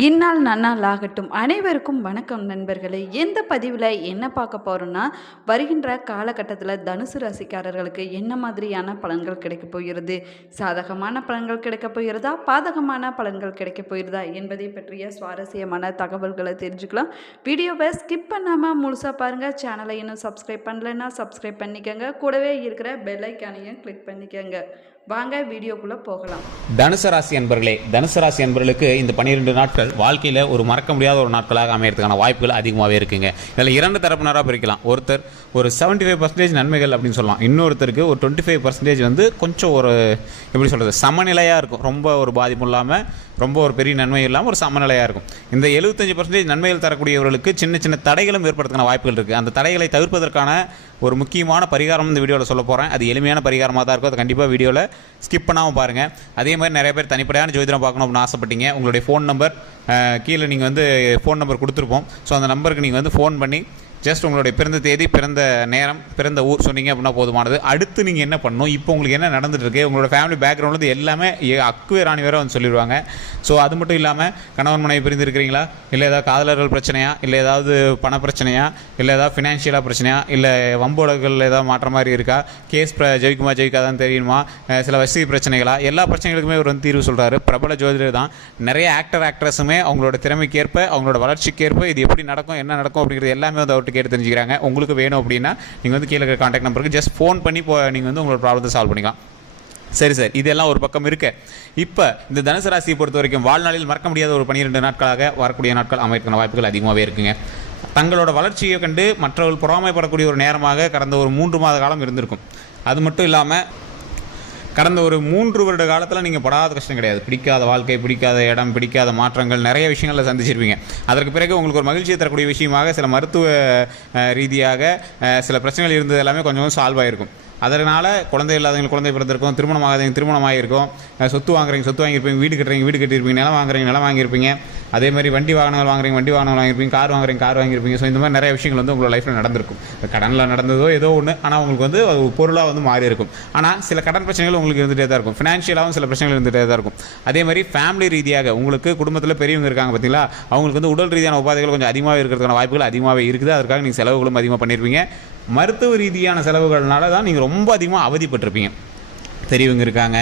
இந்நாள் நன்னாள் ஆகட்டும். அனைவருக்கும் வணக்கம் நண்பர்களே. எந்த பதிவில் என்ன பார்க்க போகிறோன்னா, வருகின்ற காலகட்டத்தில் தனுசு ராசிக்காரர்களுக்கு என்ன மாதிரியான பலன்கள் கிடைக்கப் போகிறது, சாதகமான பலன்கள் கிடைக்கப் போகிறதா, பாதகமான பலன்கள் கிடைக்கப் போகிறதா என்பதை பற்றிய சுவாரஸ்யமான தகவல்களை தெரிஞ்சுக்கலாம். வீடியோவை ஸ்கிப் பண்ணாமல் முழுசாக பாருங்கள். சேனலை இன்னும் சப்ஸ்கிரைப் பண்ணலைன்னா சப்ஸ்கிரைப் பண்ணிக்கோங்க. கூடவே இருக்கிற பெல் ஐக்கானையும் கிளிக் பண்ணிக்கோங்க. வாங்க வீடியோக்குள்ளே போகலாம். தனுசு ராசி அன்பர்களே, தனுசு ராசி அன்பர்களுக்கு இந்த 12 நாட்கள் வாழ்க்கையில் ஒரு மறக்க முடியாத ஒரு நாட்களாக அமையறதுக்கான வாய்ப்புகள் அதிகமாகவே இருக்குங்க. இதில் 2 தரப்பினராக பிரிக்கலாம். ஒருத்தர் ஒரு 75% நன்மைகள் அப்படின்னு சொல்லலாம், இன்னொருத்தருக்கு ஒரு 25% வந்து கொஞ்சம் ஒரு எப்படி சொல்கிறது சமநிலையாக இருக்கும். ரொம்ப ஒரு பாதிப்பு இல்லாமல், ரொம்ப ஒரு பெரிய நன்மை இல்லாமல் ஒரு சமநிலையாக இருக்கும். இந்த 75% நன்மைகள் தரக்கூடியவர்களுக்கு சின்ன சின்ன தடைகளும் ஏற்படுறதுக்கான வாய்ப்புகள் இருக்குது. அந்த தடைகளை தவிர்ப்பதற்கான ஒரு முக்கியமான பரிகாரம் இந்த வீடியோவில் சொல்ல போகிறேன். அது எளிமையான பரிகாரமாக தான் இருக்கும். அது கண்டிப்பாக வீடியோவில் ஸ்கிப் பண்ணாமல் பாருங்கள். அதே மாதிரி நிறைய பேர் தனிப்படையான ஜோதிடம் பார்க்கணும் அப்படின்னு ஆசைப்பட்டீங்க. உங்களுடைய ஃபோன் நம்பர் கீழே நீங்கள் வந்து ஃபோன் நம்பர் கொடுத்துருப்போம். ஸோ அந்த நம்பருக்கு நீங்கள் வந்து ஃபோன் பண்ணி ஜஸ்ட் உங்களுடைய பிறந்த தேதி, பிறந்த நேரம், பிறந்த ஊர் சொன்னீங்க அப்படின்னா போதுமானது. அடுத்து நீங்கள் என்ன பண்ணணும், இப்போ உங்களுக்கு என்ன நடந்துட்டுருக்கு, உங்களோட ஃபேமிலி பேக்ரவுண்ட்லேருந்து எல்லாமே அக்குவே ராணி வேறு வந்து சொல்லிடுவாங்க. ஸோ அது மட்டும் இல்லாமல் கணவன் மனைவி பிரிந்து இருக்கிறீங்களா, இல்லை ஏதாவது காதலர்கள் பிரச்சனையா, இல்லை ஏதாவது பண பிரச்சனையா, இல்லை ஏதாவது ஃபினான்ஷியலாக பிரச்சனையா, இல்லை வம்போடர்கள் ஏதாவது மாற்ற மாதிரி இருக்கா, கேஸ் ஜெயிக்குமா ஜெயிக்காதான்னு தெரியுமா, சில வசதி பிரச்சனைகளா, எல்லா பிரச்சனைகளுக்குமே ஒரு வந்து தீர்வு சொல்கிறாரு. பிரபல ஜோதிடர் தான். நிறைய ஆக்ட்ரஸுமே அவங்களோட திறமைக்கேற்ப, அவங்களோட வளர்ச்சிக்கேற்ப இது எப்படி நடக்கும், என்ன நடக்கும் அப்படிங்கிறது எல்லாமே வந்து அவர்கிட்ட கேட்டு தெரிஞ்சுக்கிறாங்க. உங்களுக்கு வேணும் அப்படின்னா நீங்கள் வந்து கீழே இருக்கிற கான்டாக்ட் நம்பருக்கு ஜஸ்ட் ஃபோன் பண்ணி நீங்கள் வந்து உங்களோட ப்ராப்ளத்தை சால்வ் பண்ணிக்கலாம். சரி சார், இதெல்லாம் ஒரு பக்கம் இருக்கு. இப்போ இந்த தனுசு ராசியை பொறுத்த வரைக்கும் வாழ்நாளில் மறக்க முடியாத ஒரு 12 நாட்களாக வரக்கூடிய நாட்கள் அமைக்கிற வாய்ப்புகள் அதிகமாகவே இருக்குங்க. தங்களோட வளர்ச்சியை கண்டு மற்றவர்கள் பொறாமைப்படக்கூடிய ஒரு நேரமாக கடந்த ஒரு 3 மாத காலம் இருந்திருக்கும். அது மட்டும் இல்லாமல் கடந்த ஒரு 3 வருட காலத்தில் நீங்கள் படாத கஷ்டம் கிடையாது. பிடிக்காத வாழ்க்கை, பிடிக்காத இடம், பிடிக்காத மாற்றங்கள், நிறைய விஷயங்களில் சந்திச்சிருப்பீங்க. அதற்கு பிறகு உங்களுக்கு ஒரு மகிழ்ச்சியை தரக்கூடிய விஷயமாக சில மருத்துவ ரீதியாக சில பிரச்சனைகள் இருந்தது எல்லாமே கொஞ்சம் சால்வ் ஆகிருக்கும். அதனால் குழந்தை இல்லாதவங்க குழந்தை பிறந்திருக்கும், திருமணம் ஆகாதவங்க திருமணம் ஆகிருக்கும், சொத்து வாங்குறீங்க சொத்து வாங்கியிருப்பீங்க, வீடு கட்டுறீங்க வீடு கட்டியிருப்பீங்க, நிலம் வாங்குறீங்க நிலம் வாங்கியிருப்பீங்க, அதே மாதிரி வண்டி வாகனங்கள் வாங்குறீங்க வண்டி வாகனங்கள் வாங்கியிருப்பீங்க, கார் வாங்குறீங்க கார் வாங்கியிருப்பீங்க. ஸோ இந்த மாதிரி நிறைய விஷயங்கள் வந்து உங்களோட லைஃப்பில் நடந்திருக்கும். கடனில் நடந்ததோ ஏதோ ஒன்று, ஆனால் உங்களுக்கு வந்து பொருளாக வந்து மாறி இருக்கும். ஆனால் சில கடன் பிரச்சனைகள் உங்களுக்கு இருந்துகிட்டே தான் இருக்கும். ஃபினான்ஷியலாகவும் சில பிரச்சனைகள் இருந்துகிட்டே தான் இருக்கும். அதே மாதிரி ஃபேமிலி ரீதியாக உங்களுக்கு குடும்பத்தில் பெரியவங்க இருக்காங்க பார்த்தீங்களா, அவங்களுக்கு வந்து உடல் ரீதியான உபாதைகள் கொஞ்சம் அதிகமாக இருக்கிறதுக்கான வாய்ப்புகள் அதிகமாகவே இருக்குது. அதற்காக நீங்கள் செலவுகளும் அதிகமாக பண்ணியிருப்பீங்க. மருத்துவ ரீதியான செலவுகள்னால தான் நீங்கள் ரொம்ப அதிகமாக அவதிப்பட்டிருப்பீங்க. பெரியவங்க இருக்காங்க,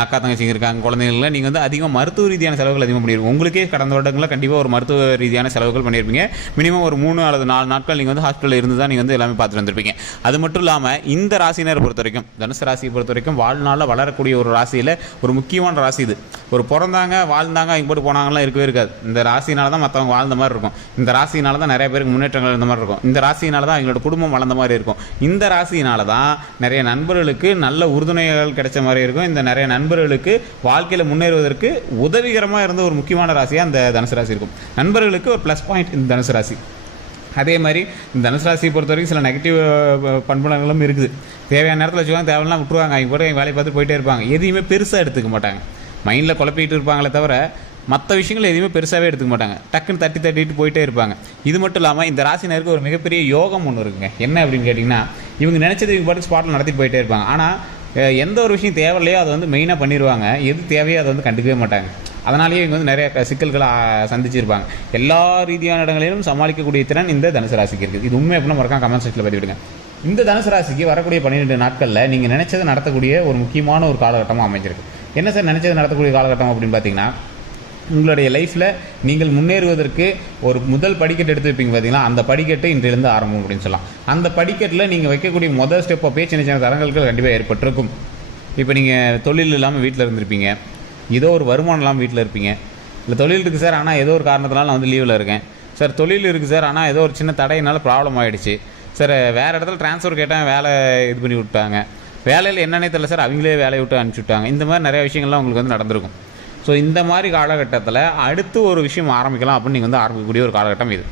அக்கா தங்கச்சிங்க இருக்காங்க, குழந்தைங்கள நீங்கள் வந்து அதிகமாக மருத்துவ ரீதியான செலவுகள் அதிகமாக பண்ணியிருப்பீங்க. உங்களுக்கே கடந்த வருடங்களில் கண்டிப்பாக ஒரு மருத்துவ ரீதியான செலவுகள் பண்ணியிருப்பீங்க. மினிமம் ஒரு 3 அல்லது 4 நாட்கள் நீங்கள் வந்து ஹாஸ்பிட்டலில் இருந்து தான் நீங்கள் வந்து எல்லாமே பார்த்துட்டு வந்திருப்பீங்க. அது மட்டும் இல்லாமல் இந்த ராசினரை பொறுத்த வரைக்கும், தனுசு ராசியை பொறுத்த வரைக்கும் வாழ்நாளில் வளரக்கூடிய ஒரு ராசியில் ஒரு முக்கியமான ராசி இது. ஒரு பிறந்தாங்க வாழ்ந்தாங்க இங்கே போட்டு போனாங்கலாம் இருக்கவே இருக்காது. இந்த ராசினால தான் மற்றவங்க வாழ்ந்த மாதிரி இருக்கும். இந்த ராசினால தான் நிறைய பேருக்கு முன்னேற்றங்கள் இருந்த மாதிரி இருக்கும். இந்த ராசினால தான் அவங்களோட குடும்பம் வளர்ந்த மாதிரி இருக்கும். இந்த ராசினால தான் நிறைய நண்பர்களுக்கு நல்ல உறுதுணைகள் கிடைச்ச மாதிரி இருக்கும். இந்த நிறைய நண்பர்களுக்கு வாழ்க்கையில் முன்னேறுவதற்கு உதவிகரமாக இருந்த ஒரு முக்கியமான ராசியாக இந்த தனுசு ராசி இருக்கும். நண்பர்களுக்கு ஒரு ப்ளஸ் பாயிண்ட் இந்த தனுசு ராசி. அதே மாதிரி இந்த தனுசு ராசியை பொறுத்த வரைக்கும் சில நெகட்டிவ் பண்புகளும் இருக்குது. தேவையான நேரத்தில் வச்சுக்காங்க, தேவையெல்லாம் விட்டுருவாங்க. அவங்க கூட வேலையை பார்த்து போயிட்டே இருப்பாங்க. எதையுமே பெருசாக எடுத்துக்க மாட்டாங்க. மைண்டில் குழப்பிட்டு இருப்பாங்களே தவிர மற்ற விஷயங்கள் எதுவுமே பெருசாகவே எடுத்துக்க மாட்டாங்க. டக்குன்னு தட்டிட்டு போயிட்டே இருப்பாங்க. இது மட்டும் இல்லாமல் இந்த ராசினருக்கு ஒரு மிகப்பெரிய யோகம் ஒன்று இருக்குங்க. என்ன அப்படின்னு கேட்டிங்கன்னா, இவங்க நினச்சது இவங்க பாட்டு ஸ்பாட்டில் நடத்திட்டு போயிட்டே இருப்பாங்க. ஆனால் எந்த ஒரு விஷயம் தேவையில்லையோ அதை வந்து மெயினாக பண்ணிடுவாங்க. எது தேவையோ அதை வந்து கண்டுக்கவே மாட்டாங்க. அதனாலேயே இவங்க வந்து நிறைய சிக்கல்களை சந்திச்சிருப்பாங்க. எல்லா ரீதியான இடங்களிலும் சமாளிக்கக்கூடிய திறன் இந்த தனுசு ராசிக்கு இருக்குது. இது உண்மை எப்படின்னா மறக்காம கமெண்ட் செக்ஷனில் பதிவிடுங்க. இந்த தனுசு ராசிக்கு வரக்கூடிய 12 நாட்களில் நீங்கள் நினைச்சதை நடத்தக்கூடிய ஒரு முக்கியமான ஒரு காலகட்டமாக அமைஞ்சிருக்கு. என்ன சார் நினைச்சதை நடத்தக்கூடிய காலகட்டம் அப்படின்னு பார்த்தீங்கன்னா, உங்களுடைய லைஃப்பில் நீங்கள் முன்னேறுவதற்கு ஒரு முதல் படிக்கட்டு எடுத்து வைப்பீங்க பார்த்தீங்களா, அந்த படிக்கட்டு இன்றிலிருந்து ஆரம்பம் அப்படின்னு சொல்லலாம். அந்த படிக்கட்டில் நீங்கள் வைக்கக்கூடிய முதல் ஸ்டெப்பை சின்ன சின்ன தரங்களுக்கு கண்டிப்பாக ஏற்பட்டிருக்கும். இப்போ நீங்கள் தொழில் இல்லாமல் வீட்டில் இருந்திருப்பீங்க, ஏதோ ஒரு வருமானம் இல்லாமல் வீட்டில் இருப்பீங்க. இல்லை தொழில் இருக்குது சார், ஆனால் ஏதோ ஒரு காரணத்தினால நான் வந்து லீவில் இருக்கேன். சார் தொழில் இருக்குது சார், ஆனால் ஏதோ ஒரு சின்ன தடையினால் ப்ராப்ளம் ஆகிடுச்சு சார். வேறு இடத்துல ட்ரான்ஸ்ஃபர் கேட்டால் வேலை இது பண்ணி விட்டாங்க. வேலையில் என்னன்னே தெரியல சார், அவங்களே வேலையை விட்டு அனுப்பிச்சி விட்டாங்க. இந்த மாதிரி நிறைய விஷயங்கள்லாம் உங்களுக்கு வந்து நடந்திருக்கும். ஸோ இந்த மாதிரி காலகட்டத்தில் அடுத்து ஒரு விஷயம் ஆரம்பிக்கலாம் அப்படின்னு நீங்கள் வந்து ஆரம்பிக்கக்கூடிய ஒரு காலகட்டம் இது.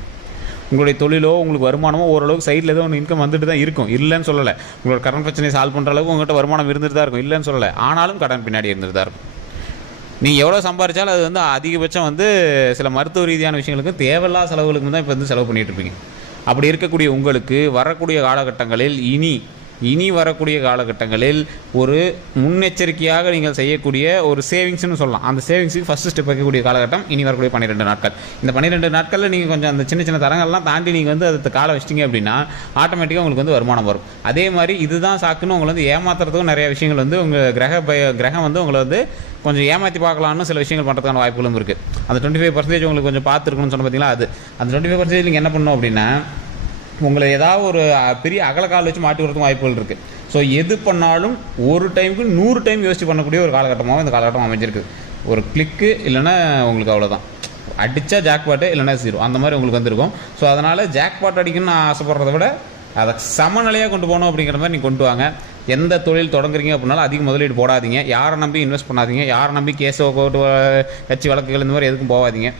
உங்களுடைய தொழிலோ உங்களுக்கு வருமானமோ ஓரளவுக்கு சைடில் ஏதோ ஒன்று இன்கம் வந்துட்டு தான் இருக்கும், இல்லைன்னு சொல்லலை. உங்களோட கடன் பிரச்சனையை சால்வ் பண்ணுற அளவுக்கு உங்கள்கிட்ட வருமானம் இருந்துட்டு தான் இருக்கும், இல்லைன்னு சொல்லலை. ஆனாலும் கடன் பின்னாடி இருந்துட்டு தான் இருக்கும். நீங்கள் எவ்வளோ சம்பாதிச்சாலும் அது வந்து அதிகபட்சம் வந்து சில மருத்துவ ரீதியான விஷயங்களுக்கு தேவையில்லாத செலவுகளுக்கு தான் இப்போ வந்து செலவு பண்ணிகிட்டு இருப்பீங்க. அப்படி இருக்கக்கூடிய உங்களுக்கு வரக்கூடிய காலகட்டங்களில் இனி இனி வரக்கூடிய காலகட்டங்களில் ஒரு முன்னெச்சரிக்கையாக நீங்கள் செய்யக்கூடிய ஒரு சேவிங்ஸ்னு சொல்லலாம். அந்த சேவிங்ஸுக்கு ஃபஸ்ட்டு ஸ்டெப் வைக்கக்கூடிய காலகட்டம் இனி வரக்கூடிய 12 நாட்கள். இந்த 12 நாட்களில் நீங்கள் கொஞ்சம் அந்த சின்ன சின்ன தரங்கள்லாம் தாண்டி நீங்கள் வந்து அதை காலை வச்சிட்டிங்க அப்படின்னா ஆட்டோமேட்டிக்காக உங்களுக்கு வந்து வருமானம் வரும். அதே மாதிரி இதுதான் சாக்குன்னு உங்களை வந்து ஏமாத்துறதுக்கும் நிறைய விஷயங்கள் வந்து உங்கள் கிரகம் வந்து உங்களை வந்து கொஞ்சம் ஏமாற்றி பார்க்கலான்னு சில விஷயங்கள் பண்ணுறதுக்கான வாய்ப்புகளும் இருக்குது. அந்த 25% உங்களுக்கு கொஞ்சம் பார்த்துருக்கணும்னு சொன்ன பார்த்தீங்களா, அது அந்த 25% நீங்கள் என்ன பண்ணணும் அப்படின்னா உங்களை ஏதாவது ஒரு பெரிய அகலக்கால் வச்சு மாட்டி விடுறதுக்கும் வாய்ப்புகள் இருக்குது. ஸோ எது பண்ணாலும் ஒரு டைமுக்கு 100 டைம் யோசிச்சு பண்ணக்கூடிய ஒரு காலகட்டமாக இந்த காலகட்டம் அமைஞ்சிருக்கு. ஒரு கிளிக்கு இல்லைன்னா உங்களுக்கு அவ்வளோதான், அடித்தா ஜாக்பாட்டு இல்லைன்னா 0 அந்த மாதிரி உங்களுக்கு வந்திருக்கும். ஸோ அதனால் ஜாக்பாட் அடிக்கணும்னு ஆசைப்படுறத விட அதை சமநிலையாக கொண்டு போகணும் அப்படிங்கிற மாதிரி நீங்கள் கொண்டு வாங்க. எந்த தொழில் தொடங்குறீங்க அப்படின்னாலும் அதிக முதலீடு போடாதீங்க. யாரை நம்பி இன்வெஸ்ட் பண்ணாதீங்க. யாரை நம்பி கேஸோ கோர்ட்டு கட்சி வழக்குகள் இந்த மாதிரி எதுக்கும் போகாதீங்க.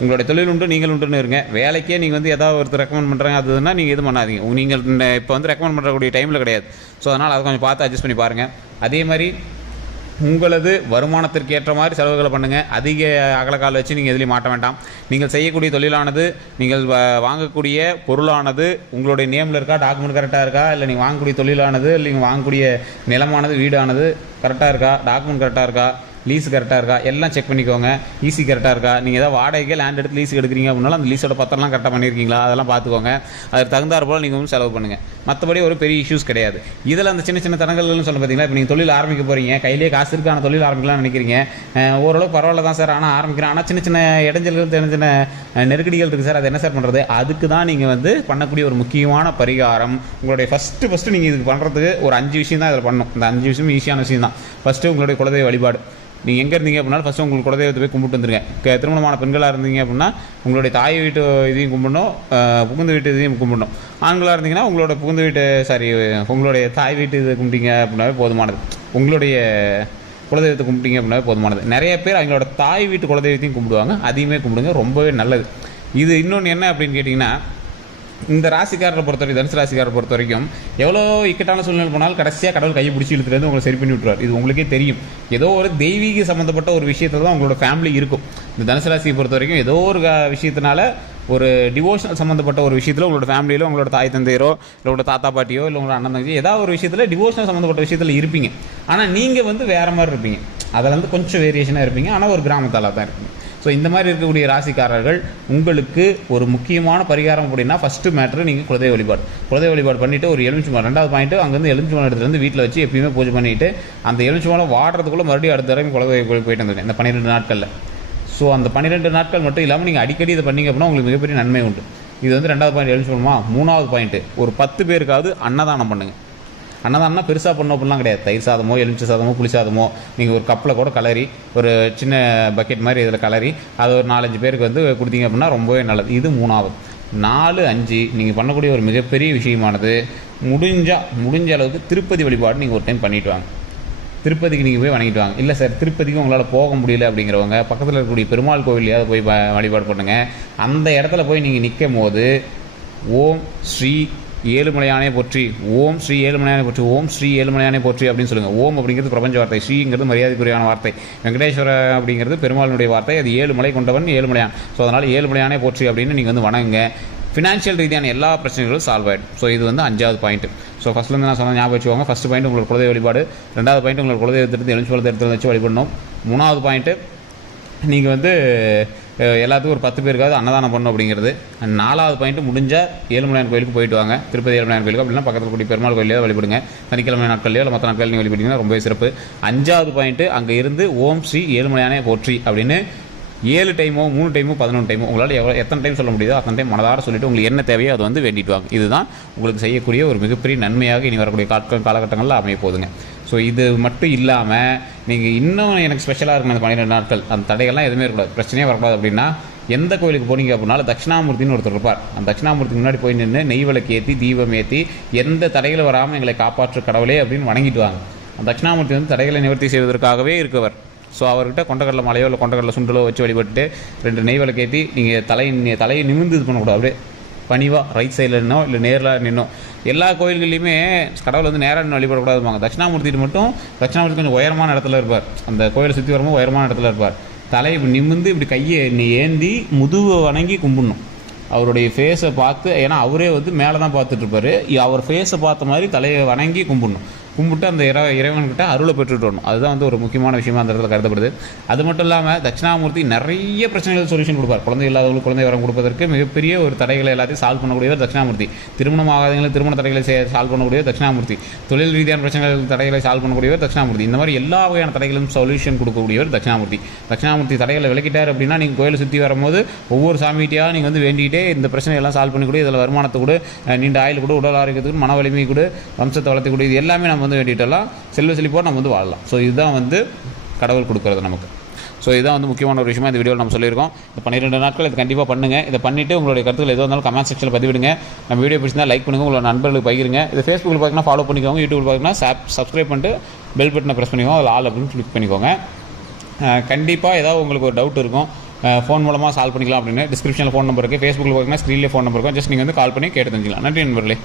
உங்களுடைய தொழில் உண்டு, நீங்கள் உண்டுன்னு இருங்க. வேலைக்கே நீங்கள் வந்து ஏதாவது ஒருத்தர் ரெக்கமெண்ட் பண்ணுறாங்க அதுன்னா நீங்கள் எதுவும் பண்ணாதீங்க. நீங்கள் இப்போ வந்து ரெக்கமெண்ட் பண்ணுறக்கூடிய டைமில் கிடையாது. ஸோ அதனால் அதை கொஞ்சம் பார்த்து அட்ஜஸ்ட் பண்ணி பாருங்கள். அதே மாதிரி உங்களது வருமானத்திற்கு ஏற்ற மாதிரி செலவுகளை பண்ணுங்கள். அதிக அகலக்கால் வச்சு நீங்கள் எதுலேயும் மாட்ட வேண்டாம். நீங்கள் செய்யக்கூடிய தொழிலானது, நீங்கள் வாங்கக்கூடிய பொருளானது உங்களுடைய நேமில் இருக்கா, டாக்குமெண்ட் கரெக்டாக இருக்கா, இல்லை நீங்கள் வாங்கக்கூடிய தொழிலானது இல்லை நீங்கள் வாங்கக்கூடிய நிலமானது வீடானது கரெக்டாக இருக்கா, டாக்குமெண்ட் கரெக்டாக இருக்கா, லீஸு கரெக்டாக இருக்கா, எல்லாம் செக் பண்ணிக்கோங்க. ஈஸி கரெக்டாக இருக்கா, நீங்கள் ஏதாவது வாடகைக்கு லேண்ட் எடுத்து லீஸுக்கு எடுக்கிறீங்க அப்படின்னாலும் அந்த லீஸோட பத்திரம்லாம் கரெக்டாக பண்ணியிருக்கீங்களா அதெல்லாம் பார்த்துக்கோங்க. அதுக்கு தகுந்தாற் போல் நீங்கள் வந்து செலவு பண்ணுங்கள். மற்றபடி ஒரு பெரிய இஷ்யூஸ் கிடையாது. இதில் அந்த சின்ன சின்ன தடங்கள்னு சொல்ல பார்த்தீங்கன்னா, இப்போ நீங்கள் தொழில் ஆரம்பிக்க போகிறீங்க, கையிலே காசு இருக்கான தொழில் ஆரம்பிக்கலாம்னு நினைக்கிறீங்க. ஓரளவு பரவாயில்ல தான் சார், ஆனால் ஆரம்பிக்கிறேன், ஆனால் சின்ன சின்ன இடைஞ்சல்கள் சின்ன சின்ன நெருக்கடிகள் இருக்குது சார், அது என்ன சார் பண்ணுறது? அதுக்கு தான் நீங்கள் வந்து பண்ணக்கூடிய ஒரு முக்கியமான பரிகாரம், உங்களுடைய ஃபஸ்ட்டு நீங்கள் இதுக்கு பண்ணுறதுக்கு ஒரு 5 விஷயம் தான் இதில் பண்ணணும். இந்த 5 விஷயம் ஈஸியான விஷயம் தான். ஃபஸ்ட்டு உங்களுடைய குலதெய்வ வழிபாடு. நீங்கள் எங்கே இருந்தீங்க அப்படின்னா ஃபஸ்ட்டு உங்களுக்கு குலதெய்வத்தை போய் கும்பிட்டு வந்துருங்க. திருமணமான பெண்களாக இருந்தீங்க அப்படின்னா உங்களுடைய தாய் வீட்டு இதையும் கும்பிடணும், புகுந்து வீட்டு இதையும் கும்பிடணும். ஆண்களாக இருந்தீங்கன்னா உங்களோட புகுந்து வீட்டு உங்களுடைய தாய் வீட்டு இது கும்பிட்டீங்க அப்படின்னாவே போதுமானது. உங்களுடைய குலதெய்வத்தை கும்பிட்டீங்க அப்படின்னாவே போதுமானது. நிறைய பேர் அவங்களோட தாய் வீட்டு குலதெய்வத்தையும் கும்பிடுவாங்க, அதையுமே கும்பிடுங்க, ரொம்பவே நல்லது. இது இன்னொன்று என்ன அப்படின்னு கேட்டிங்கன்னா, இந்த ராசிக்காரரை பொறுத்த வரைக்கும், தனுசு ராசிக்காரரை பொறுத்த வரைக்கும் எவ்வளோ இக்கட்டான சூழ்நிலை போனாலும் கடைசியாக கடவுள் கையை பிடிச்சி இழுத்துலேருந்து உங்களை சரி பண்ணி விட்டுருவார். இது உங்களுக்கே தெரியும். ஏதோ ஒரு தெய்வீக சம்மந்தப்பட்ட ஒரு விஷயத்தில் தான் உங்களோட ஃபேமிலி இருக்கும். இந்த தனுசு ராசியை பொறுத்த வரைக்கும் ஏதோ ஒரு விஷயத்தினால, ஒரு டிவோஷனல் சம்மந்தப்பட்ட ஒரு விஷயத்தில் உங்களோட ஃபேமிலியில் உங்களோட தாய் தந்தையரோ இல்லை உங்களோட தாத்தா பாட்டியோ இல்லை உங்களோட அண்ணன் தங்கச்சி ஏதாவது ஒரு விஷயத்தில் டிவோஷனல் சம்மந்தப்பட்ட விஷயத்தில் இருப்பீங்க. ஆனால் நீங்கள் வந்து வேறு மாதிரி இருப்பீங்க. அதில் வந்து கொஞ்சம் வேரியேஷனாக இருப்பீங்க, ஆனால் ஒரு கிராமத்தால் தான் இருப்பீங்க. ஸோ இந்த மாதிரி இருக்கக்கூடிய ராசிக்காரர்கள் உங்களுக்கு ஒரு முக்கியமான பரிகாரம் அப்படின்னா ஃபஸ்ட்டு மேட்ரு நீங்கள் குலதெய்வ வழிபாடு பண்ணிவிட்டு ஒரு எலுமிச்சம்பழம், 2வது பாயிண்ட்டு அங்கேருந்து எலுமிச்சம்பழம் எடுத்துகிட்டு வந்து வீட்டில் வச்சு எப்பயுமே பூஜை பண்ணிவிட்டு அந்த எலுமிச்சம்பழம் வாடுறதுக்குள்ளே மறுபடியும் அடுத்த தடவை குலதெய்வ கோயில் போயிட்டு வந்துருக்கேன் இந்த 12 நாட்களில். ஸோ அந்த 12 நாட்கள் மட்டும் இல்லாமல் நீங்கள் அடிக்கடி இதை பண்ணிங்க அப்படின்னா உங்களுக்கு மிகப்பெரிய நன்மை உண்டு. இது வந்து 2வது பாயிண்ட் எலுமிச்சம்பழமா. 3வது பாயிண்ட்டு ஒரு 10 பேருக்காவது அன்னதானம் பண்ணுங்கள். அன்னதானம்னா பெருசாக பண்ணோம் அப்படிலாம் கிடையாது. தயிர் சாதமோ எலுமிச்சை சாதமோ புளி சாதமோ நீங்கள் ஒரு கப்பில் கூட கலரி ஒரு சின்ன பக்கெட் மாதிரி இதில் கலரி அதை ஒரு 4-5 பேருக்கு வந்து கொடுத்தீங்க அப்படின்னா ரொம்பவே நல்லது. இது 3வது. 4, 5 நீங்கள் பண்ணக்கூடிய ஒரு மிகப்பெரிய விஷயமானது முடிஞ்ச அளவுக்கு திருப்பதி வழிபாடு நீங்கள் ஒரு டைம் பண்ணிவிட்டு வாங்க. திருப்பதிக்கு நீங்கள் போய் வணங்கிட்டு வாங்க. இல்லை சார் திருப்பதிக்கு உங்களால் போக முடியல அப்படிங்கிறவங்க பக்கத்தில் இருக்கக்கூடிய பெருமாள் கோவிலையாவது போய் வழிபாடு பண்ணுங்கள். அந்த இடத்துல போய் நீங்கள் நிற்கும் போது ஓம் ஸ்ரீ ஏழுமலையானே போற்றி, ஓம் ஸ்ரீ ஏழுமலையானே போற்றி, ஓம் ஸ்ரீ ஏழுமலையானே போற்றி அப்படின்னு சொல்லுங்கள். ஓம் அப்படிங்கிறது பிரபஞ்ச வார்த்தை, ஸ்ரீங்கிறது மரியாதைக்குரியான வார்த்தை, வெங்கடேஸ்வர அப்படிங்கிறது பெருமாளுடைய வார்த்தை, அது 7 மலை கொண்டவன் ஏழுமலையான். ஸோ அதனால் ஏழுமலையானே போற்றி அப்படின்னு நீங்கள் வந்து வணங்குங்க. ஃபினான்ஷியல் ரீதியான எல்லா பிரச்சனைகளும் சால்வ் ஆகிடும். ஸோ இது வந்து 5வது பாயிண்ட். ஸோ ஃபஸ்ட்லேருந்து நான் சொன்ன ஞாபகம் வச்சுக்கோங்க. ஃபஸ்ட்டு பாயிண்ட் உங்களுக்கு குலதெய்வ வழிபாடு, 2வது பாயிண்ட் உங்களுக்கு குலதெய்வத்திலிருந்து எலுமிச்சம்பழத்தை எடுத்து வச்சு வழிபடணும். 3வது பாயிண்ட்டு நீங்கள் வந்து எல்லாத்துக்கும் ஒரு 10 பேருக்காவது அன்னதானம் பண்ணணும் அப்படிங்கிறது. 4வது பாயிண்ட்டு முடிஞ்சால் ஏழுமலையான் கோயிலுக்கு போயிட்டு வாங்க. திருப்பதி ஏழுமலையான் கோயிலுக்கு அப்படின்னா பக்கத்தில் கூடிய பெருமாள் கோயிலையோ வழிபடுங்க. சனிக்கிழமை நாட்கள்லையோ இல்லை மற்ற நாட்கள் நீங்கள் வழிபடிங்கன்னா ரொம்பவே சிறப்பு. 5வது பாயிண்ட்டு அங்கே இருந்து ஓம் ஸ்ரீ ஏழுமலையானே போற்றி அப்படின்னு 7 டைமோ 3 டைமோ 11 டைமோ உங்களால் எத்தனை டைம் சொல்ல முடியுதோ அத்தனை டைம் மனதார சொல்லிவிட்டு உங்களுக்கு என்ன தேவையோ அதை வந்து வேண்டிட்டு வாங்க. இதுதான் உங்களுக்கு செய்யக்கூடிய ஒரு மிகப்பெரிய நன்மையாக இனி வரக்கூடிய காலகட்டங்களில் அமைய போகுதுங்க. ஸோ இது மட்டும் இல்லாமல் நீங்கள் இன்னும் எனக்கு ஸ்பெஷலாக இருக்கணும் அந்த 12 நாட்கள் அந்த தடைகள்லாம் எதுவுமே இருக்கக்கூடாது, பிரச்சனையே வரக்கூடாது அப்படின்னா எந்த கோயிலுக்கு போனீங்க அப்படின்னாலும் தட்சிணாமூர்த்தின்னு ஒருத்தர் இருப்பார். அந்த தட்சிணாமூர்த்திக்கு முன்னாடி போய் நின்று நெய் விளக்கு ஏற்றி தீபம் ஏற்றி எந்த தடைகளும் வராமல் எங்களை காப்பாற்று கடவுளே அப்படின்னு வணங்கிட்டு வாங்க. அந்த தட்சிணாமூர்த்தி வந்து தடைகளை நிவர்த்தி செய்வதற்காகவே இருக்கவர். ஸோ அவர்கிட்ட கொண்டக்கடலை மலையோ இல்லை கொண்டக்கடலை சுண்டலோ வச்சு வழிபட்டு 2 நெய் விளக்கேற்றி நீங்கள் தலையை நிமிர்ந்து இது பண்ணக்கூடாது. அப்படியே பணிவாக ரைட் சைடில் நின்னோ இல்லை நேரில் நின்னோ. எல்லா கோயில்கள்லையுமே கடவுள் வந்து நேராக நின்று வழிபடக்கூடாதுவாங்க. தட்சிணாமூர்த்திட்டு மட்டும் தட்சிணாமூர்த்தி கொஞ்சம் உயரமான இடத்துல இருப்பார். அந்த கோயிலை சுற்றி வரும்போது உயரமான இடத்துல இருப்பார். தலையை இப்படி நிமிர்ந்து இப்படி கையை ஏந்தி முதுவை வணங்கி கும்பிடணும். அவருடைய ஃபேஸை பார்த்து, ஏன்னா அவரே வந்து மேலே தான் பார்த்துட்டு இருப்பாரு, அவர் ஃபேஸை பார்த்த மாதிரி தலையை வணங்கி கும்பிட்டு அந்த இறைவன்கிட்ட அருளை பெற்றுட்டு வரணும். அதுதான் வந்து ஒரு முக்கியமான விஷயமா அந்த இடத்துல கருதப்படுது. அது மட்டும் இல்லாமல் தட்சிணாமூர்த்தி நிறைய பிரச்சனைகள் சொல்யூஷன் கொடுப்பார். குழந்தை இல்லாதவங்களுக்கு குழந்தை வரம் கொடுப்பதற்கு மிகப்பெரிய ஒரு தடைகளை எல்லாத்தையும் சால்வ் பண்ணக்கூடியவர் தட்சிணாமூர்த்தி. திருமணம் ஆகாதவங்களுக்கு திருமண தடைகளை சால்வ் பண்ணக்கூடியவர் தட்சிணாமூர்த்தி. தொழில் ரீதியான பிரச்சனைகள் தடைகளை சால்வ் பண்ணக்கூடியவர் தட்சிணாமூர்த்தி. இந்த மாதிரி எல்லா வகையான தடைகளும் சொல்யூஷன் கொடுக்கக்கூடியவர் தட்சிணாமூர்த்தி. தட்சிணாமூர்த்தி தடைகளை விளக்கிட்டார் அப்படின்னா நீங்கள் கோயிலை சுற்றி வரும்போது ஒவ்வொரு சாமிகிட்டையாக நீங்கள் வந்து வேண்டிகிட்டே இந்த பிரச்சனையெல்லாம் சால்வ் பண்ணிக்கூட, இதில் வருமானத்தை கூட, நீண்ட ஆயுள் கூட, உடல் ஆரோக்கியத்துக்கு, மன வலிமை கூட, வம்சத்தை வளர்த்துக்கூடிய, இது எல்லாமே நம்ம வந்து வேண்டிகிட்டெல்லாம் செல்வ செழிப்போடு நம்ம வந்து வாழலாம். ஸோ இதுதான் வந்து கடவுள் கொடுக்குறது நமக்கு. ஸோ இதுதான் வந்து முக்கியமான ஒரு விஷயமா இந்த வீடியோவில் நம்ம சொல்லியிருக்கோம். இந்த 12 நாட்கள் இது கண்டிப்பாக பண்ணுங்கள். இதை பண்ணிவிட்டு உங்களுடைய கருத்துக்கள் எதுவும் இருந்தாலும் கமெண்ட் செக்ஷனில் பதிவிடுங்க. நம்ம வீடியோ பிடிச்சிருந்தால் லைக் பண்ணுங்கள், உங்களோட நண்பர்களுக்கு பகிருங்க. இது ஃபேஸ்புக்கில் பார்த்தீங்கன்னா ஃபாலோ பண்ணிக்கோங்க, யூடியூப்பில் பார்த்தீங்கன்னா சப்ஸ்கிரைப் பண்ணிட்டு பெல் பட்டனை ப்ரெஸ் பண்ணிக்கோங்க, அதில் ஆல் அப்படின்னு கிளிக் பண்ணிக்கோங்க. கண்டிப்பாக ஏதாவது உங்களுக்கு ஒரு டவுட் இருக்கும், ஃபோன் மூலமாக சால்வ் பண்ணிக்கலாம் அப்படின்னு டிஸ்கிரிப்ஷனில் ஃபோன் நம்பர் இருக்குது. ஃபேஸ்புக்கில் பார்த்தீங்கன்னா ஸ்க்ரீன்லேயே ஃபோன் நம்பர் இருக்கும். ஜஸ்ட் நீங்கள் வந்து கால் பண்ணி கேட்டு தெரிஞ்சுக்கலாம். நன்றி நண்பர்களே.